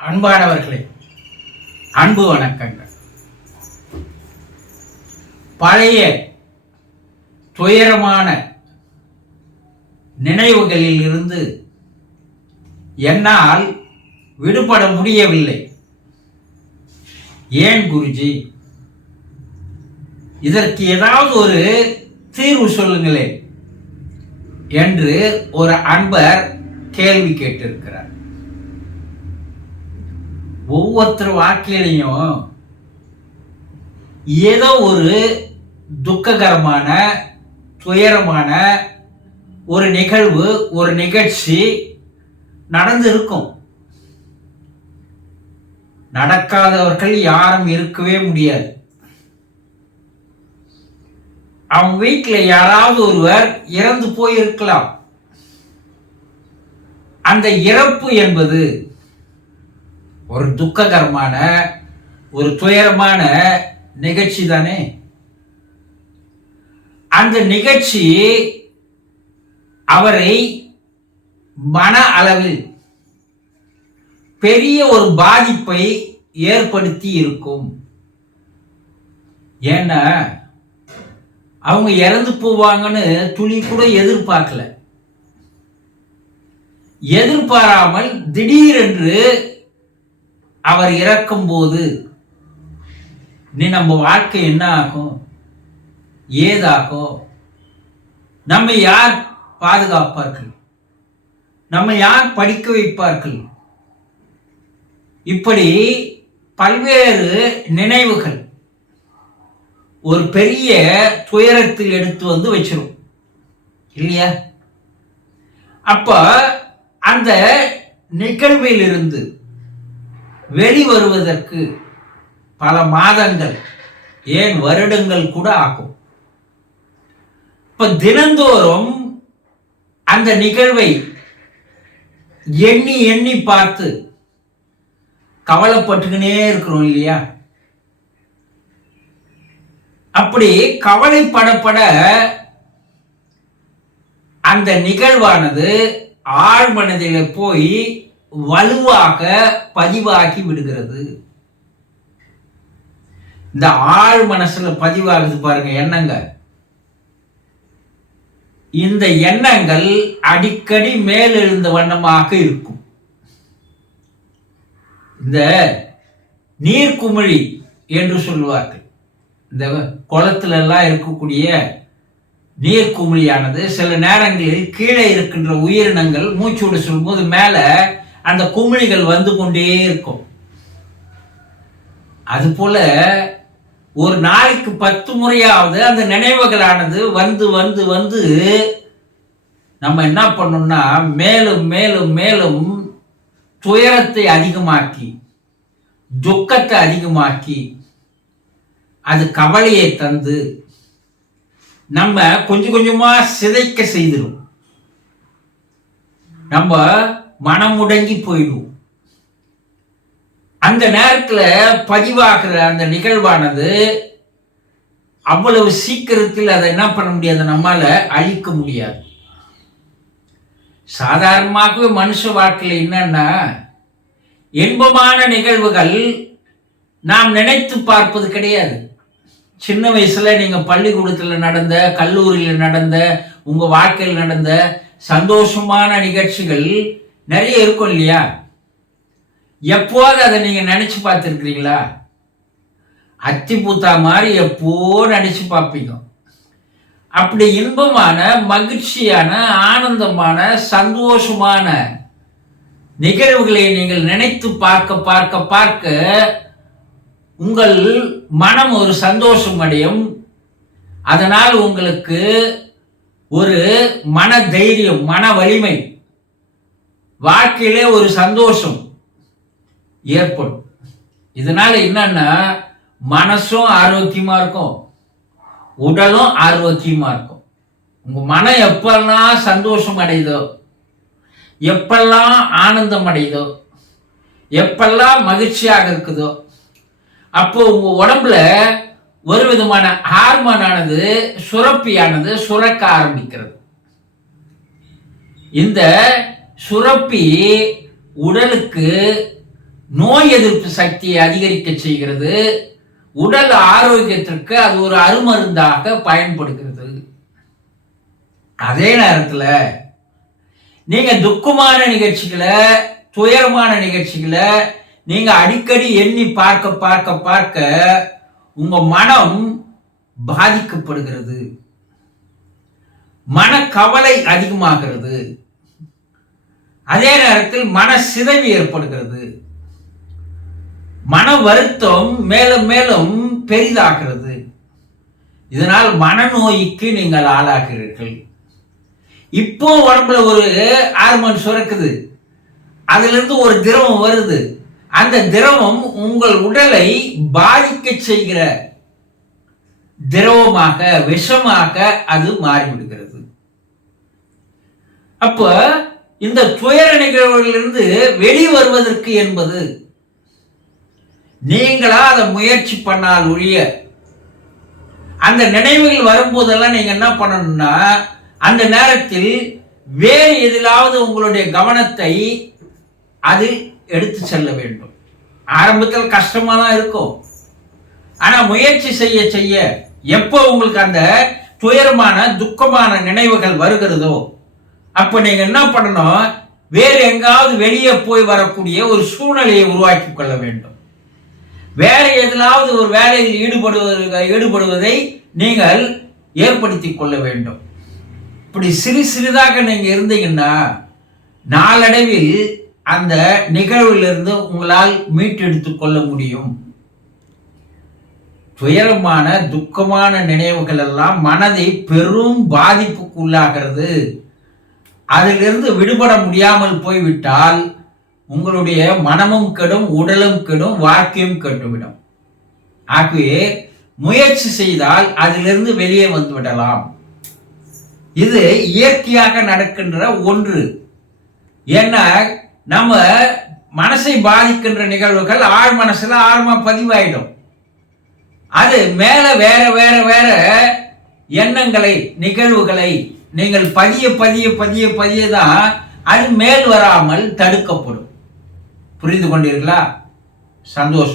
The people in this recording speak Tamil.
அன்பானவர்களே, அன்பு வணக்கங்கள். பழைய துயரமான நினைவுகளில் இருந்து என்னால் விடுபட முடியவில்லை. ஏன் குருஜி? இதற்கு ஏதாவது ஒரு தீர்வு சொல்லுங்களேன் என்று ஒரு அன்பர் கேள்வி கேட்டிருக்கிறார். ஒவ்வொருத்தர் வாழ்க்கையிலையும் ஏதோ ஒரு துக்ககரமான துயரமான ஒரு நிகழ்வு, ஒரு நிகழ்ச்சி நடந்து இருக்கும். நடக்காதவர்கள் யாரும் இருக்கவே முடியாது. அவங்க வீட்டில் யாராவது ஒருவர் இறந்து போயிருக்கலாம். அந்த இறப்பு என்பது ஒரு துக்ககரமான ஒரு துயரமான நிகழ்ச்சி தானே. அந்த நிகழ்ச்சி அவரை மன அளவில் பெரிய ஒரு பாதிப்பை ஏற்படுத்தி இருக்கும். ஏன்னா அவங்க இறந்து போவாங்கன்னு துளி கூட எதிர்பார்க்கல. எதிர்பாராமல் திடீரென்று அவர் இறக்கும் போது நம்ம வாழ்க்கை என்ன ஆகும், ஏதாகும், நம்ம யார் பாதுகாப்பார்கள், நம்ம யார் படிக்க வைப்பார்கள், இப்படி பல்வேறு நினைவுகள் ஒரு பெரிய துயரத்தில் எடுத்து வந்து வச்சிரும் இல்லையா? அப்ப அந்த நிகழ்வில் இருந்து வெளிவருவதற்கு பல மாதங்கள், ஏன் வருடங்கள் கூட ஆகும். இப்ப தினந்தோறும் அந்த நிகழ்வை எண்ணி எண்ணி பார்த்து கவலைப்பட்டுக்கினே இருக்கிறோம் இல்லையா? அப்படி கவலைப்படப்பட அந்த நிகழ்வானது ஆழ்மனதில் போய் வலுவாக பதிவாகி விடுகிறது. இந்த ஆழ் மனசுல பதிவாகுது பாருங்க எண்ணங்கள். இந்த எண்ணங்கள் அடிக்கடி மேலெழுந்த வண்ணமாக இருக்கும். இந்த நீர்க்குமிழி என்று சொல்லுவார்கள். இந்த குளத்துல எல்லாம் இருக்கக்கூடிய நீர்க்குமிழியானது சில நேரங்களில் கீழே இருக்கின்ற உயிரினங்கள் மூச்சு விட சொல்லும்போது மேல அந்த குமிழிகள் வந்து கொண்டே இருக்கும். அது போல ஒரு நாளைக்கு 10 முறையாவது அந்த நினைவுகளானது வந்து வந்து வந்து நம்ம என்ன பண்ணோம்னா மேலும் மேலும் மேலும் துயரத்தை அதிகமாக்கி, துக்கத்தை அதிகமாக்கி, அது கவலையை தந்து நம்ம கொஞ்சம் கொஞ்சமா சிதைக்க செய்திடும். நம்ம மனம் முடங்கி போயிடும். அந்த நேரத்தில் பதிவாகிற அந்த நிகழ்வானது அவ்வளவு சீக்கிரத்தில் அதை என்ன பண்ண முடியாது, நம்மால அழிக்க முடியாது. சாதாரணமாகவே மனுஷ வாழ்க்கையில் என்னன்னா இன்பமான நிகழ்வுகள் நாம் நினைத்து பார்ப்பது கிடையாது. சின்ன வயசுல நீங்க பள்ளிக்கூடத்தில் நடந்த, கல்லூரியில் நடந்த, உங்க வாழ்க்கையில் நடந்த சந்தோஷமான நிகழ்ச்சிகள் நிறைய இருக்கும் இல்லையா? எப்போது அதை நீங்க நினைச்சு பார்த்துருக்கிறீங்களா? அத்திப்பூத்தா மாதிரி எப்போ நினைச்சு பார்ப்பீங்க. அப்படி இன்பமான, மகிழ்ச்சியான, ஆனந்தமான, சந்தோஷமான நிகழ்வுகளை நீங்கள் நினைத்து பார்க்க பார்க்க பார்க்க உங்கள் மனம் ஒரு சந்தோஷம் அடையும். அதனால் உங்களுக்கு ஒரு மன தைரியம், மன வலிமை, வாழ்க்கையிலே ஒரு சந்தோஷம் ஏற்படும். இதனால என்னன்னா மனசும் ஆரோக்கியமா இருக்கும், உடலும் ஆரோக்கியமா இருக்கும். உங்க மனம் எப்பெல்லாம் சந்தோஷம் அடையுதோ, எப்பெல்லாம் ஆனந்தம் அடையுதோ, எப்பெல்லாம் மகிழ்ச்சியாக இருக்குதோ, அப்போ உங்க உடம்புல ஒரு விதமான ஹார்மோனானது, சுரப்பியானது சுரக்க ஆரம்பிக்கிறது. இந்த சுரப்பி உடலுக்கு நோய் எதிர்ப்பு சக்தியை அதிகரிக்க செய்கிறது, உடல் ஆரோக்கியத்திற்கு அது ஒரு அருமருந்தாக பயன்படுகிறது. அதே நேரத்தில் நீங்க துக்கமான நிகழ்ச்சிகளை, துயரமான நிகழ்ச்சிகளை நீங்க அடிக்கடி எண்ணி பார்க்க பார்க்க பார்க்க உங்க மனம் பாதிக்கப்படுகிறது, மனக்கவலை அதிகமாகிறது, அதே நேரத்தில் மன சிதைவு ஏற்படுகிறது, மன வருத்தம் மேலும் மேலும் பெரிதாகிறது. இதனால் மனநோய்க்கு நீங்கள் ஆளாகிறீர்கள். இப்போ உடம்புல ஒரு ஹார்மோன் சுரக்குது, அதுல இருந்து ஒரு திரவம் வருது. அந்த திரவம் உங்கள் உடலை பாதிக்க செய்கிற திரவமாக, விஷமாக அது மாறிவிடுகிறது. அப்ப இந்த துயர நிகழ்வுகளிலிருந்து வெளிவருவதற்கு என்பது நீங்களா அதை முயற்சி பண்ணால் ஒழிய, அந்த நினைவுகள் வரும்போதெல்லாம் நீங்க என்ன பண்ணணும்னா, அந்த நேரத்தில் வேறு எதிலாவது உங்களுடைய கவனத்தை அது எடுத்து செல்ல வேண்டும். ஆரம்பத்தில் கஷ்டமா தான் இருக்கும், ஆனா முயற்சி செய்ய செய்ய எப்போ உங்களுக்கு அந்த துயரமான துக்கமான நினைவுகள் வருகிறதோ அப்ப நீங்க என்ன பண்ணணும், வேறு எங்காவது வெளியே போய் வரக்கூடிய ஒரு சூழ்நிலையை உருவாக்கி கொள்ள வேண்டும். வேற எதிலாவது ஒரு வேலையில் ஈடுபடுவதை நீங்கள் ஏற்படுத்திக் கொள்ள வேண்டும். இப்படி சிறு சிறிதாக நீங்க இருந்தீங்கன்னா நாளடைவில் அந்த நிகழ்விலிருந்து உங்களால் மீட்டெடுத்துக் கொள்ள முடியும். துயரமான துக்கமான நினைவுகள் எல்லாம் மனதை பெரும் பாதிப்புக்கு உள்ளாகிறது. அதிலிருந்து விடுபட முடியாமல் போய்விட்டால் உங்களுடைய மனமும் கெடும், உடலும் கெடும், வாழ்க்கையும் கெட்டுவிடும். ஆகவே முயற்சி செய்தால் அதிலிருந்து வெளியே வந்து விடலாம். இது இயற்கையாக நடக்கின்ற ஒன்று. ஏன்னா நம்ம மனசை பாதிக்கின்ற நிகழ்வுகள் ஆழ் மனசுல ஆழமா பதிவாயிடும். அது மேல வேற வேற வேற எண்ணங்களை, நிகழ்வுகளை நீங்கள் பதிய பதிய பதிய பதிய தான் அது மேல் வராமல் தடுக்கப்படும். புரிந்து கொண்டீர்களா? சந்தோஷம்.